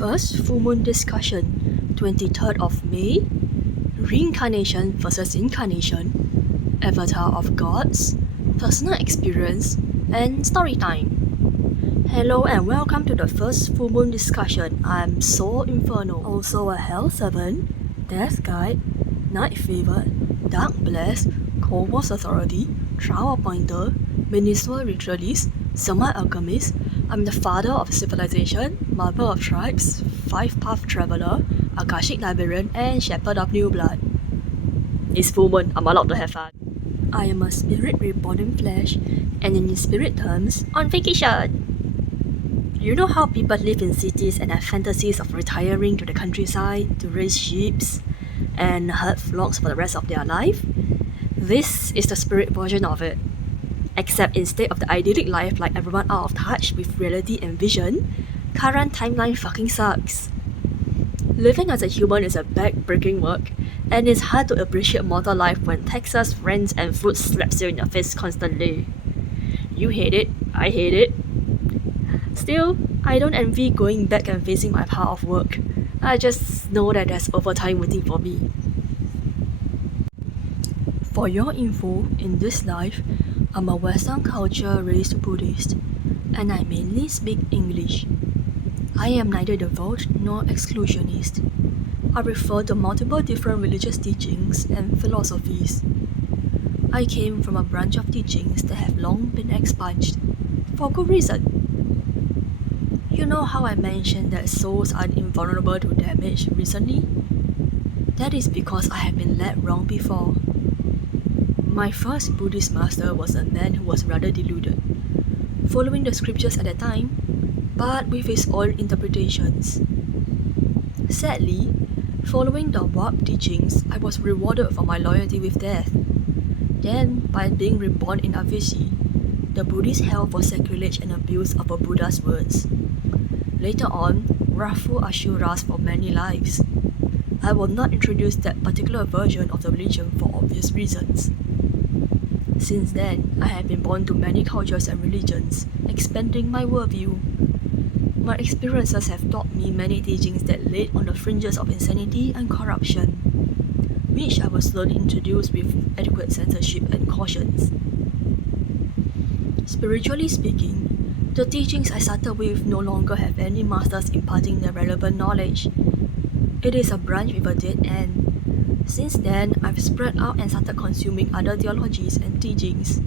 First full moon discussion, 23rd of May, Reincarnation versus Incarnation, Avatar of Gods, Personal Experience, and Story Time. Hello and welcome to the first full moon discussion. I'm Soul Inferno, also a Hellservant, Death Guide, Night Favoured, Dark Blessed, Cold War's Authority, Trial Appointer, Minister Ritualist, Soma Alchemist. I'm the father of civilization, mother of tribes, five-path traveler, Akashic Librarian, and Shepard of New Blood. It's full moon, I'm allowed to have fun. I am a spirit reborn in flesh, and in spirit terms, on vacation. You know how people live in cities and have fantasies of retiring to the countryside to raise sheep and herd flocks for the rest of their life? This is the spirit version of it. Except instead of the idyllic life like everyone out of touch with reality and vision, current timeline fucking sucks. Living as a human is a back-breaking work, and it's hard to appreciate mortal life when taxes, rent, and food slaps you in your face constantly. You hate it, I hate it. Still, I don't envy going back and facing my pile of work. I just know that there's overtime waiting for me. For your info, in this life, I'm a Western culture raised Buddhist, and I mainly speak English. I am neither devout nor exclusionist. I refer to multiple different religious teachings and philosophies. I came from a branch of teachings that have long been expunged, for good reason. You know how I mentioned that souls are invulnerable to damage recently? That is because I have been led wrong before. My first Buddhist master was a man who was rather deluded, following the scriptures at the time, but with his own interpretations. Sadly, following the warped teachings, I was rewarded for my loyalty with death. Then, by being reborn in Avicii, the Buddhists held for sacrilege and abuse of a Buddha's words. Later on, wrathful Asuras for many lives. I will not introduce that particular version of the religion for obvious reasons. Since then, I have been born to many cultures and religions, expanding my worldview. My experiences have taught me many teachings that laid on the fringes of insanity and corruption, which I was slowly introduced with adequate censorship and cautions. Spiritually speaking, the teachings I started with no longer have any masters imparting the relevant knowledge. It is a branch with a dead end. Since then, I've spread out and started consuming other theologies and teachings.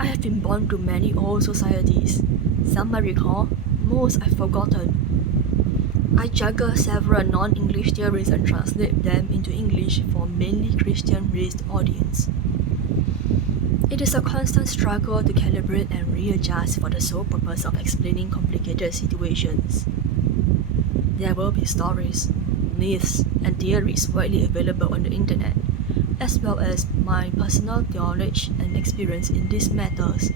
I have been born to many old societies. Some I recall, most I've forgotten. I juggle several non-English theories and translate them into English for mainly Christian-raised audience. It is a constant struggle to calibrate and readjust for the sole purpose of explaining complicated situations. There will be stories, myths, and theories widely available on the internet, as well as my personal knowledge and experience in these matters.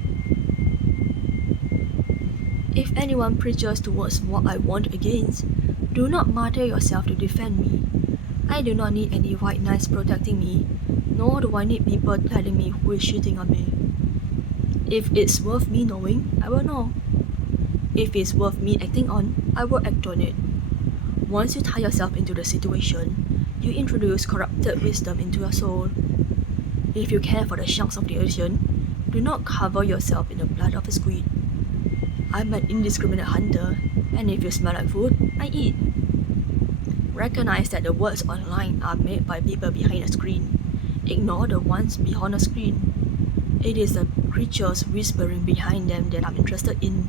If anyone preaches towards what I warned against, do not martyr yourself to defend me. I do not need any white knights protecting me, nor do I need people telling me who is cheating on me. If it's worth me knowing, I will know. If it's worth me acting on, I will act on it. Once you tie yourself into the situation, you introduce corrupted wisdom into your soul. If you care for the sharks of the ocean, do not cover yourself in the blood of a squid. I'm an indiscriminate hunter, and if you smell like food, I eat. Recognize that the words online are made by people behind a screen. Ignore the ones behind a screen. It is the creatures whispering behind them that I'm interested in.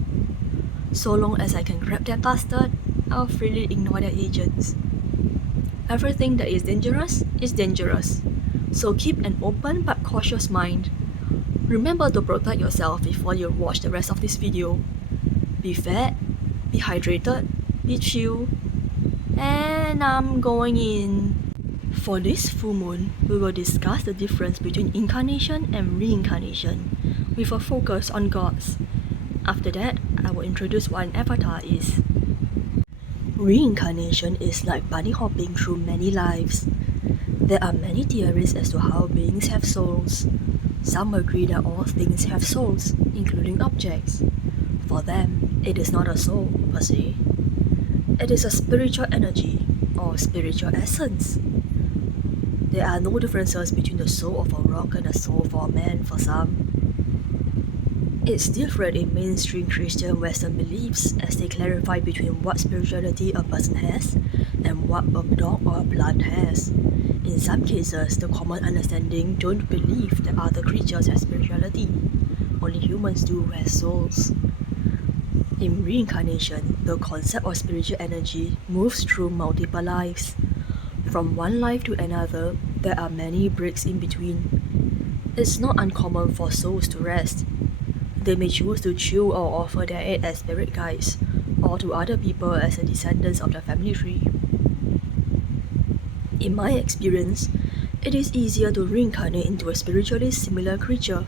So long as I can grab that bastard, I'll freely ignore their agents. Everything that is dangerous, so keep an open but cautious mind. Remember to protect yourself before you watch the rest of this video. Be fed, be hydrated, be chill, and I'm going in. For this full moon, we will discuss the difference between incarnation and reincarnation, with a focus on gods. After that, I will introduce what an avatar is. Reincarnation is like bunny hopping through many lives. There are many theories as to how beings have souls. Some agree that all things have souls, including objects. For them, it is not a soul per se. It is a spiritual energy or spiritual essence. There are no differences between the soul of a rock and the soul of a man for some. It's different in mainstream Christian Western beliefs as they clarify between what spirituality a person has and what a dog or a plant has. In some cases, the common understanding don't believe that other creatures have spirituality. Only humans do who have souls. In reincarnation, the concept of spiritual energy moves through multiple lives. From one life to another, there are many breaks in between. It's not uncommon for souls to rest. They may choose to chill or offer their aid as spirit guides, or to other people as the descendants of the family tree. In my experience, it is easier to reincarnate into a spiritually similar creature,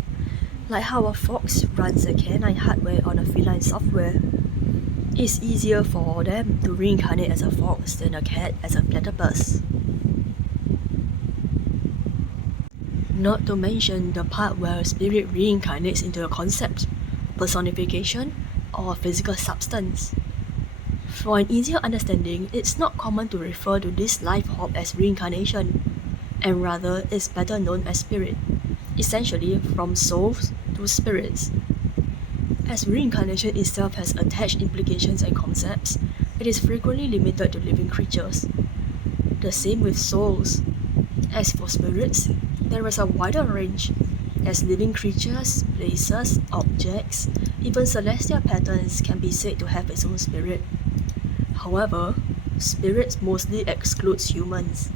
like how a fox runs a canine hardware on a feline software. It's easier for them to reincarnate as a fox than a cat as a platypus. Not to mention the part where a spirit reincarnates into a concept, personification, or physical substance. For an easier understanding, it's not common to refer to this life hop as reincarnation, and rather is better known as spirit, essentially from souls to spirits. As reincarnation itself has attached implications and concepts, it is frequently limited to living creatures. The same with souls. As for spirits, there is a wider range, as living creatures, places, objects, even celestial patterns can be said to have its own spirit. However, spirits mostly excludes humans.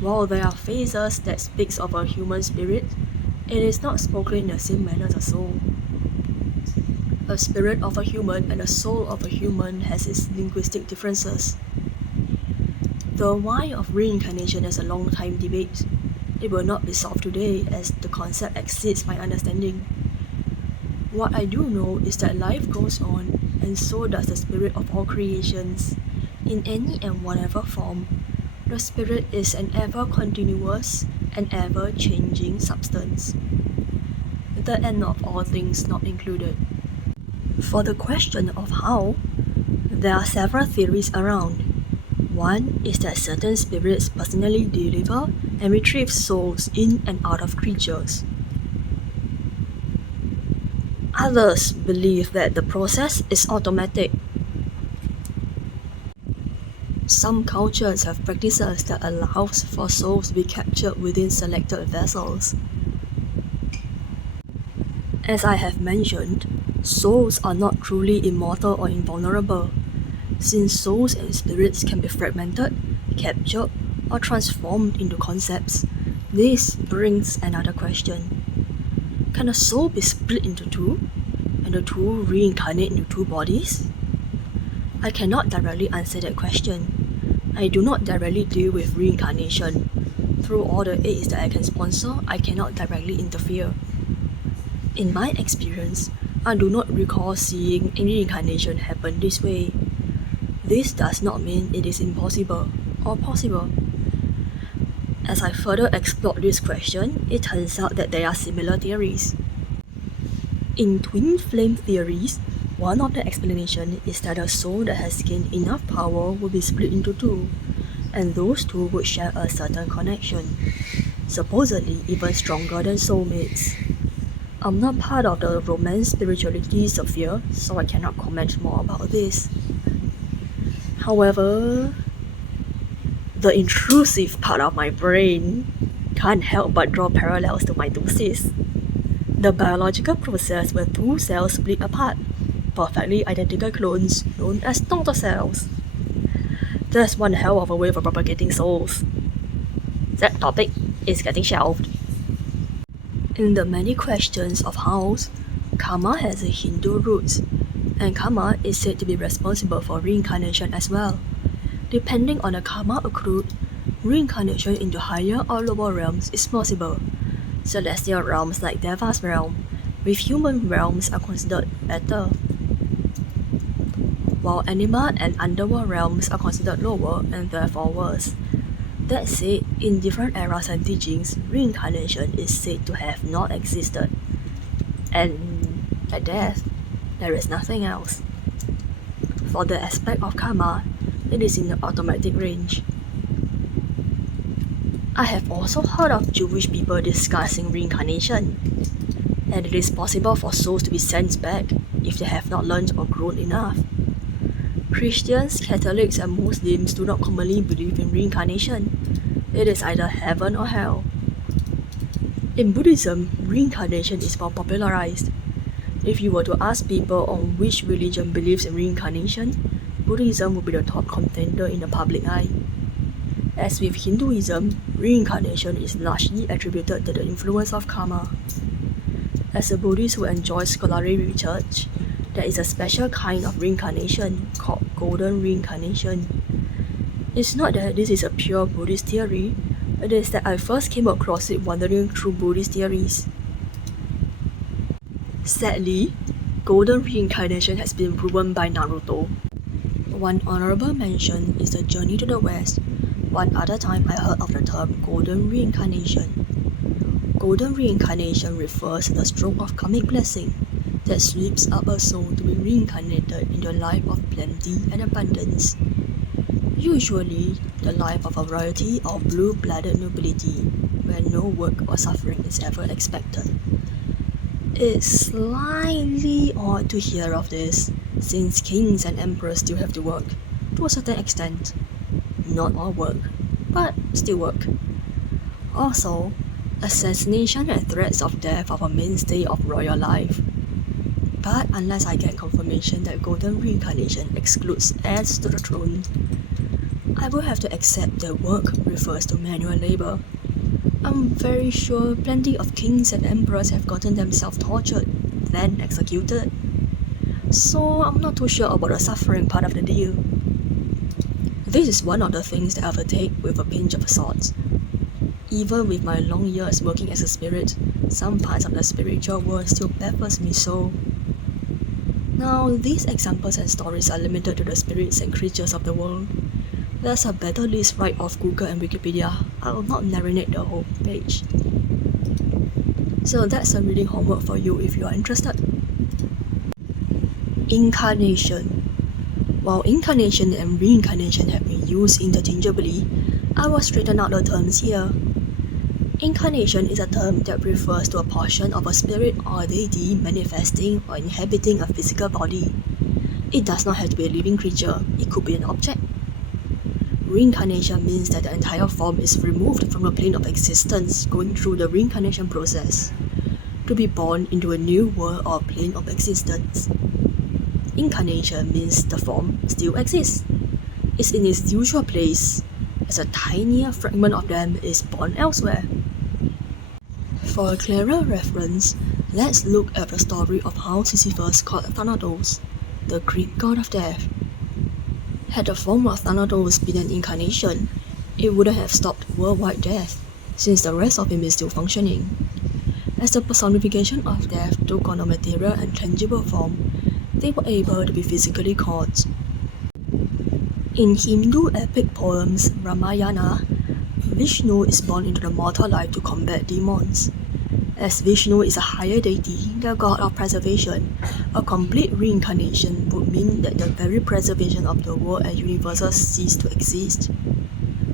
While there are phases that speaks of a human spirit, it is not spoken in the same manner as a soul. A spirit of a human and a soul of a human has its linguistic differences. The why of reincarnation is a long-time debate. It will not be solved today as the concept exceeds my understanding. What I do know is that life goes on, and so does the spirit of all creations. In any and whatever form, the spirit is an ever-continuous and ever-changing substance. The end of all things not included. For the question of how, there are several theories around. One is that certain spirits personally deliver and retrieve souls in and out of creatures. Others believe that the process is automatic. Some cultures have practices that allows for souls to be captured within selected vessels. As I have mentioned, souls are not truly immortal or invulnerable. Since souls and spirits can be fragmented, captured, or transformed into concepts, this brings another question. Can a soul be split into two, and the two reincarnate into two bodies? I cannot directly answer that question. I do not directly deal with reincarnation. Through all the aids that I can sponsor, I cannot directly interfere. In my experience, I do not recall seeing reincarnation happen this way. This does not mean it is impossible or possible. As I further explored this question, it turns out that there are similar theories. In twin flame theories, one of the explanations is that a soul that has gained enough power will be split into two, and those two would share a certain connection, supposedly even stronger than soulmates. I'm not part of the romance spirituality sphere, so I cannot comment more about this. However, the intrusive part of my brain can't help but draw parallels to mitosis, the biological process where two cells split apart, perfectly identical clones known as daughter cells. That's one hell of a way for propagating souls. That topic is getting shelved. In the many questions of hows, karma has a Hindu roots, and karma is said to be responsible for reincarnation as well. Depending on the karma accrued, reincarnation into higher or lower realms is possible. Celestial realms like Deva's realm, with human realms are considered better, while animal and underworld realms are considered lower and therefore worse. That said, in different eras and teachings, reincarnation is said to have not existed, and at death, there is nothing else. For the aspect of karma, it is in the automatic range. I have also heard of Jewish people discussing reincarnation, and it is possible for souls to be sent back if they have not learned or grown enough. Christians, Catholics, and Muslims do not commonly believe in reincarnation. It is either heaven or hell. In Buddhism, reincarnation is more popularized. If you were to ask people on which religion believes in reincarnation, Buddhism would be the top contender in the public eye. As with Hinduism, reincarnation is largely attributed to the influence of karma. As a Buddhist who enjoys scholarly research, there is a special kind of reincarnation called golden reincarnation. It's not that this is a pure Buddhist theory, it is that I first came across it wandering through Buddhist theories. Sadly, golden reincarnation has been ruined by Naruto. One honorable mention is the Journey to the West. One other time I heard of the term golden reincarnation. Golden reincarnation refers to the stroke of karmic blessing that sweeps up a soul to be reincarnated into a life of plenty and abundance. Usually, the life of a royalty or blue-blooded nobility, where no work or suffering is ever expected. It's slightly odd to hear of this, since kings and emperors still have to work, to a certain extent. Not all work, but still work. Also, assassination and threats of death are a mainstay of royal life. But unless I get confirmation that golden reincarnation excludes heirs to the throne, I will have to accept that work refers to manual labor. I'm very sure plenty of kings and emperors have gotten themselves tortured, then executed. So I'm not too sure about the suffering part of the deal. This is one of the things that I have to take with a pinch of salt. Even with my long years working as a spirit, some parts of the spiritual world still baffles me so. Now, these examples and stories are limited to the spirits and creatures of the world. There's a better list right off Google and Wikipedia. I will not narrate the whole page. So that's a reading homework for you if you are interested. Incarnation. While incarnation and reincarnation have been used interchangeably, I will straighten out the terms here. Incarnation is a term that refers to a portion of a spirit or deity manifesting or inhabiting a physical body. It does not have to be a living creature, it could be an object. Reincarnation means that the entire form is removed from the plane of existence, going through the reincarnation process, to be born into a new world or plane of existence. Incarnation means the form still exists. It's in its usual place, as a tinier fragment of them is born elsewhere. For a clearer reference, let's look at the story of how Sisyphus caught Thanatos, the Greek god of death. Had the form of Thanatos been an incarnation, it wouldn't have stopped worldwide death, since the rest of him is still functioning. As the personification of death took on a material and tangible form, they were able to be physically caught. In Hindu epic poems Ramayana, Vishnu is born into the mortal life to combat demons. As Vishnu is a higher deity, the god of preservation, a complete reincarnation would mean that the very preservation of the world and universes cease to exist.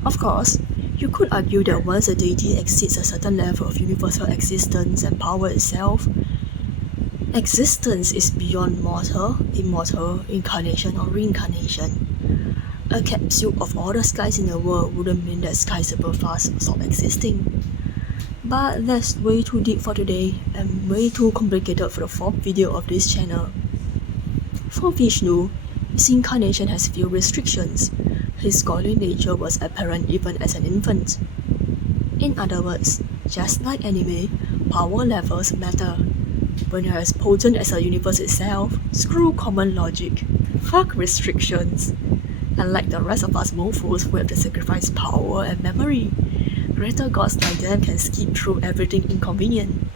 Of course, you could argue that once a deity exceeds a certain level of universal existence and power itself, existence is beyond mortal, immortal, incarnation or reincarnation. A capsule of all the skies in the world wouldn't mean that skies above us stop existing. But that's way too deep for today and way too complicated for the fourth video of this channel. For Vishnu, his incarnation has few restrictions. His godly nature was apparent even as an infant. In other words, just like anime, power levels matter. When you're as potent as the universe itself, screw common logic. Fuck restrictions. Unlike the rest of us mofos who have to sacrifice power and memory, greater gods like them can skip through everything inconvenient.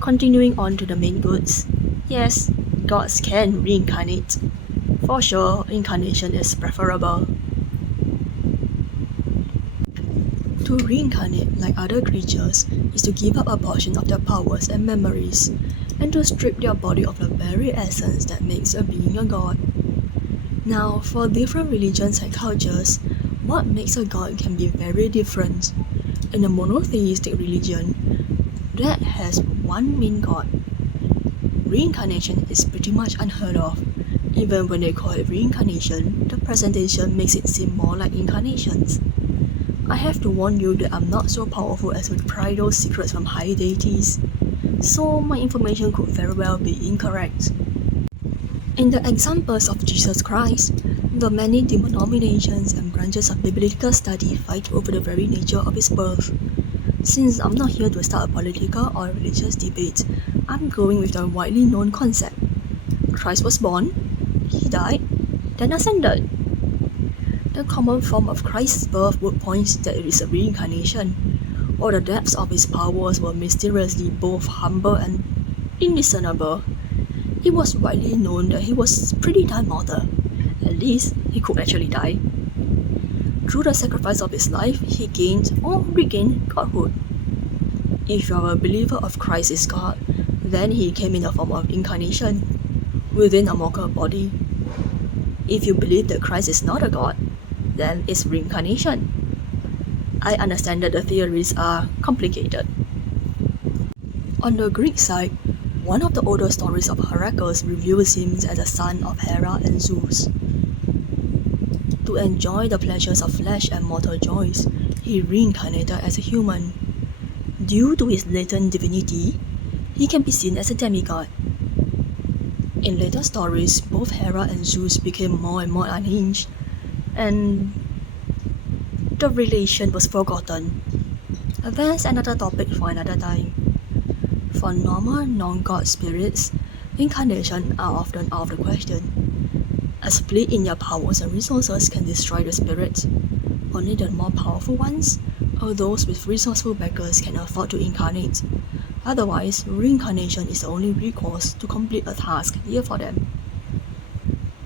Continuing on to the main goods. Yes, gods can reincarnate. For sure, incarnation is preferable. To reincarnate like other creatures is to give up a portion of their powers and memories, and to strip their body of the very essence that makes a being a god. Now, for different religions and cultures, what makes a god can be very different. In a monotheistic religion that has one main god, reincarnation is pretty much unheard of. Even when they call it reincarnation, the presentation makes it seem more like incarnations. I have to warn you that I'm not so powerful as to pry those secrets from high deities, so my information could very well be incorrect. In the examples of Jesus Christ, the many denominations and branches of biblical study fight over the very nature of his birth. Since I'm not here to start a political or religious debate, I'm going with the widely known concept. Christ was born, he died, then ascended. The common form of Christ's birth would point that it is a reincarnation, or the depths of his powers were mysteriously both humble and indiscernible. It was widely known that he was pretty darn mortal. At least, he could actually die. Through the sacrifice of his life, he gained or regained godhood. If you are a believer of Christ is God, then he came in the form of incarnation, within a mortal body. If you believe that Christ is not a god, then it's reincarnation. I understand that the theories are complicated. On the Greek side, one of the older stories of Heracles reveals him as a son of Hera and Zeus. To enjoy the pleasures of flesh and mortal joys, he reincarnated as a human. Due to his latent divinity, he can be seen as a demigod. In later stories, both Hera and Zeus became more and more unhinged, and the relation was forgotten. That's another topic for another time. For normal non-god spirits, incarnation are often out of the question. A split in their powers and resources can destroy the spirit. Only the more powerful ones, or those with resourceful backers, can afford to incarnate. Otherwise, reincarnation is the only recourse to complete a task dear for them.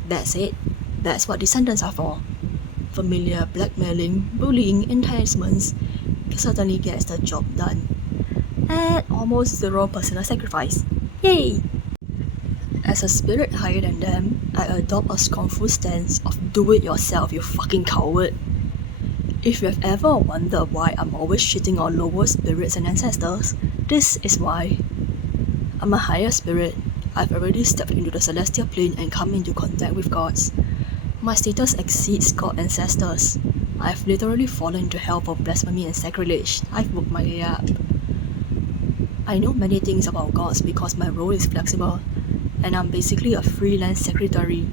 That's it. That's what descendants are for. Familiar blackmailing, bullying, enticements certainly gets the job done. At almost zero personal sacrifice. Yay! As a spirit higher than them, I adopt a scornful stance of do it yourself, you fucking coward. If you have ever wondered why I'm always shitting on lower spirits and ancestors, this is why. I'm a higher spirit. I've already stepped into the celestial plane and come into contact with gods. My status exceeds god ancestors. I've literally fallen into hell for blasphemy and sacrilege. I've worked my way up. I know many things about gods because my role is flexible, and I'm basically a freelance secretary.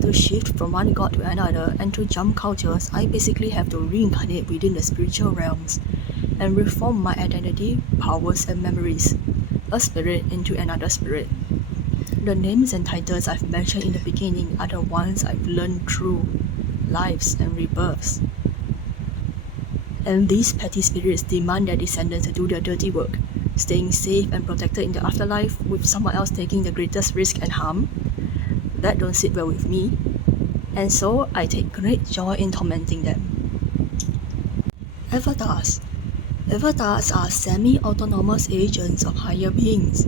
To shift from one god to another and to jump cultures, I basically have to reincarnate within the spiritual realms and reform my identity, powers and memories, a spirit into another spirit. The names and titles I've mentioned in the beginning are the ones I've learned through lives and rebirths. And these petty spirits demand their descendants to do their dirty work, staying safe and protected in the afterlife with someone else taking the greatest risk and harm. That don't sit well with me, and so I take great joy in tormenting them. Avatars. Avatars are semi-autonomous agents of higher beings.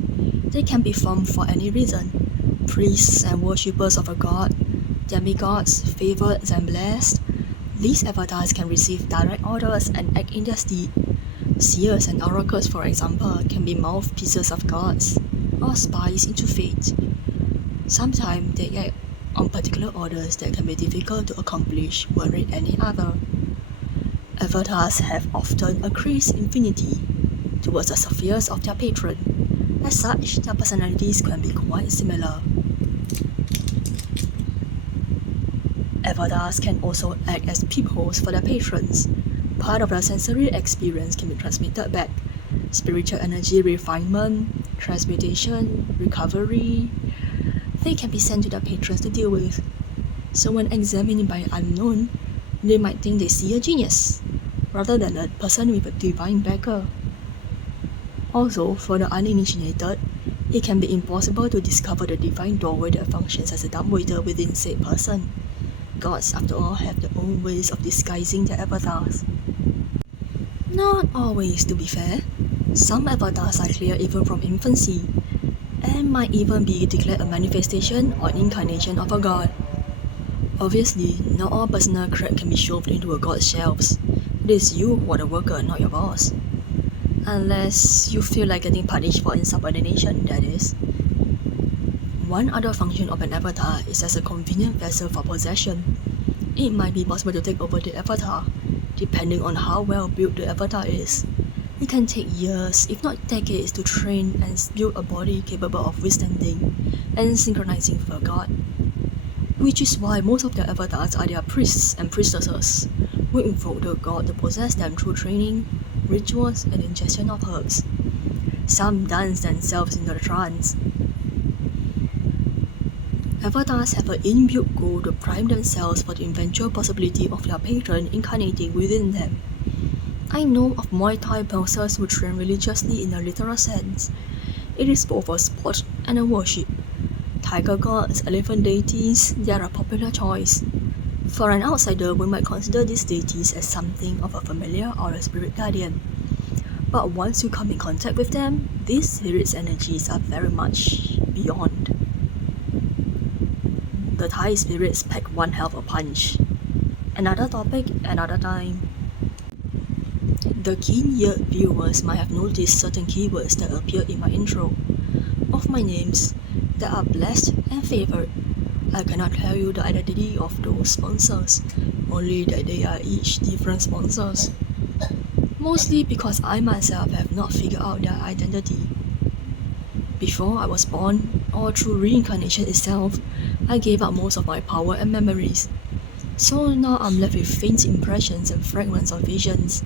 They can be formed for any reason. Priests and worshippers of a god, demigods, favored and blessed. These avatars can receive direct orders and act in their stead. Seers and oracles, for example, can be mouthpieces of gods, or spies into fate. Sometimes they act on particular orders that can be difficult to accomplish were it any other. Avatars have often a crazed infinity towards the spheres of their patron. As such, their personalities can be quite similar. Avatars can also act as peepholes for their patrons. Part of their sensory experience can be transmitted back. Spiritual energy refinement, transmutation, recovery. They can be sent to their patrons to deal with. So when examining by an unknown, they might think they see a genius, rather than a person with a divine backer. Also, for the uninitiated, it can be impossible to discover the divine doorway that functions as a dumbwaiter within said person. Gods, after all, have their own ways of disguising their avatars. Not always, to be fair. Some avatars are clear even from infancy, and might even be declared a manifestation or incarnation of a god. Obviously, not all personal crack can be shoved into a god's shelves. It is you who are the worker, not your boss. Unless you feel like getting punished for insubordination, that is. One other function of an avatar is as a convenient vessel for possession. It might be possible to take over the avatar, depending on how well built the avatar is. It can take years, if not decades, to train and build a body capable of withstanding and synchronizing with a god. Which is why most of their avatars are their priests and priestesses, who invoke the god to possess them through training, rituals, and ingestion of herbs. Some dance themselves into the trance. Avatars have an inbuilt goal to prime themselves for the eventual possibility of their patron incarnating within them. I know of Muay Thai bouncers who train religiously in a literal sense. It is both a sport and a worship. Tiger gods, elephant deities, they are a popular choice. For an outsider, we might consider these deities as something of a familiar or a spirit guardian. But once you come in contact with them, these spirits' energies are very much beyond. The Thai spirits pack one hell of a punch. Another topic, another time. The keen-eared viewers might have noticed certain keywords that appear in my intro. Of my names, that are blessed and favored. I cannot tell you the identity of those sponsors, only that they are each different sponsors. Mostly because I myself have not figured out their identity. Before I was born, or through reincarnation itself, I gave up most of my power and memories. So now I'm left with faint impressions and fragments of visions.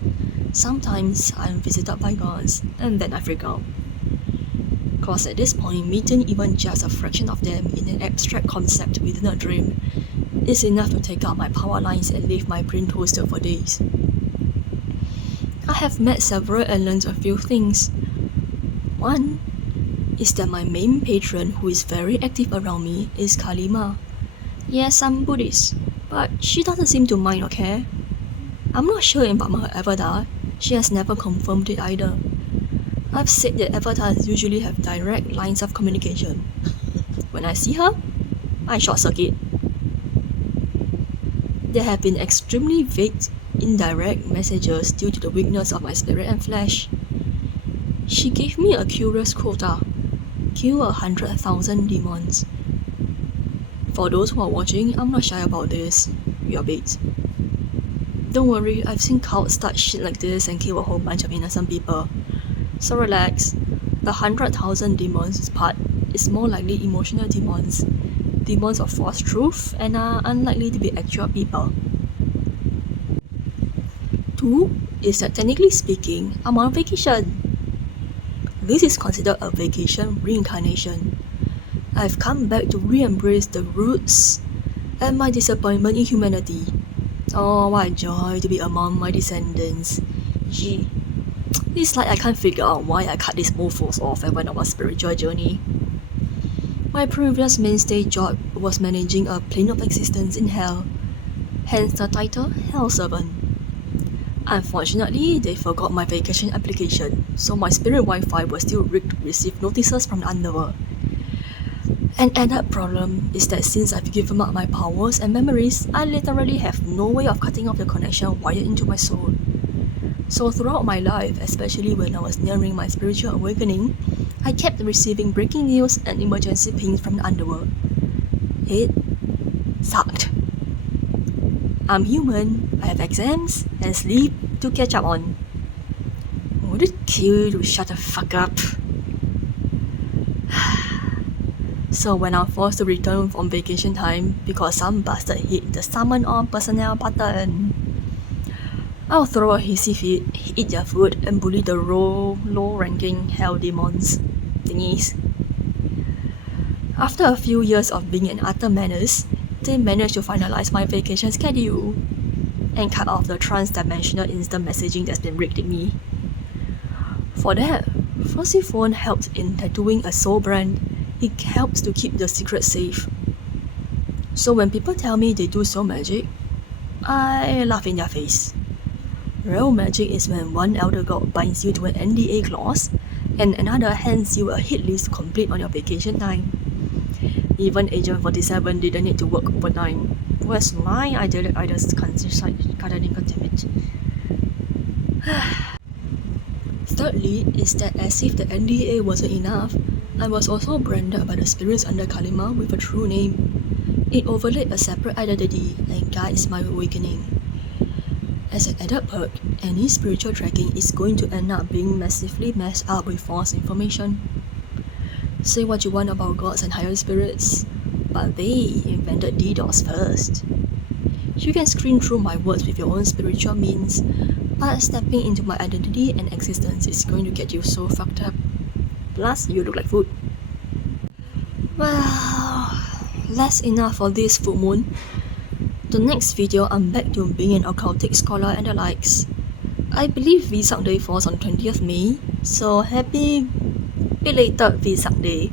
Sometimes I'm visited by gods, and then I freak out. Cause at this point, meeting even just a fraction of them in an abstract concept within a dream is enough to take out my power lines and leave my brain toasted for days. I have met several and learned a few things. One is that my main patron, who is very active around me, is Kalima. Yes, I'm Buddhist, but she doesn't seem to mind or care. I'm not sure about her avatar, she has never confirmed it either. I've said that avatars usually have direct lines of communication. When I see her, I short circuit. There have been extremely vague, indirect messages due to the weakness of my spirit and flesh. She gave me a curious quota: kill 100,000 demons. For those who are watching, I'm not shy about this. We are bait. Don't worry, I've seen cults start shit like this and kill a whole bunch of innocent people. So relax, the 100,000 demons part is more likely emotional demons. Demons of false truth and are unlikely to be actual people. 2 is that technically speaking, I'm on vacation. This is considered a vacation reincarnation. I've come back to re-embrace the roots and my disappointment in humanity. Oh, what a joy to be among my descendants. Gee, it's like I can't figure out why I cut these mofos off and went on a spiritual journey. My previous mainstay job was managing a plane of existence in hell, hence the title Hellservant. Unfortunately, they forgot my vacation application, so my spirit Wi-Fi was still rigged to receive notices from the underworld. An added problem is that since I've given up my powers and memories, I literally have no way of cutting off the connection wired into my soul. So throughout my life, especially when I was nearing my spiritual awakening, I kept receiving breaking news and emergency pings from the underworld. It sucked. I'm human, I have exams and sleep to catch up on. Would it kill you to shut the fuck up? So when I'm forced to return from vacation time because some bastard hit the summon all personnel button, I'll throw a hissy fit, eat their food, and bully the low-ranking hell demons thingies. After a few years of being an utter menace, they managed to finalize my vacation schedule and cut off the trans-dimensional instant messaging that's been rigged at me. For that, Phone helped in tattooing a soul brand. It helps to keep the secret safe. So when people tell me they do soul magic, I laugh in their face. Real magic is when one elder god binds you to an NDA clause, and another hands you a hit list to complete on your vacation time. Even Agent 47 didn't need to work overnight, whereas my idyllic idol's countryside gardening contempt. Thirdly is that as if the NDA wasn't enough, I was also branded by the spirits under Kalima with a true name. It overlaid a separate identity and guides my awakening. As an added perk, any spiritual tracking is going to end up being massively messed up with false information. Say what you want about gods and higher spirits, but they invented DDoS first. You can screen through my words with your own spiritual means, but stepping into my identity and existence is going to get you so fucked up. Plus, you look like food. Well, that's enough for this full moon. The next video I'm back to being an occultic scholar and the likes. I believe Vesak Day falls on 20th May, so happy belated Vesak Day.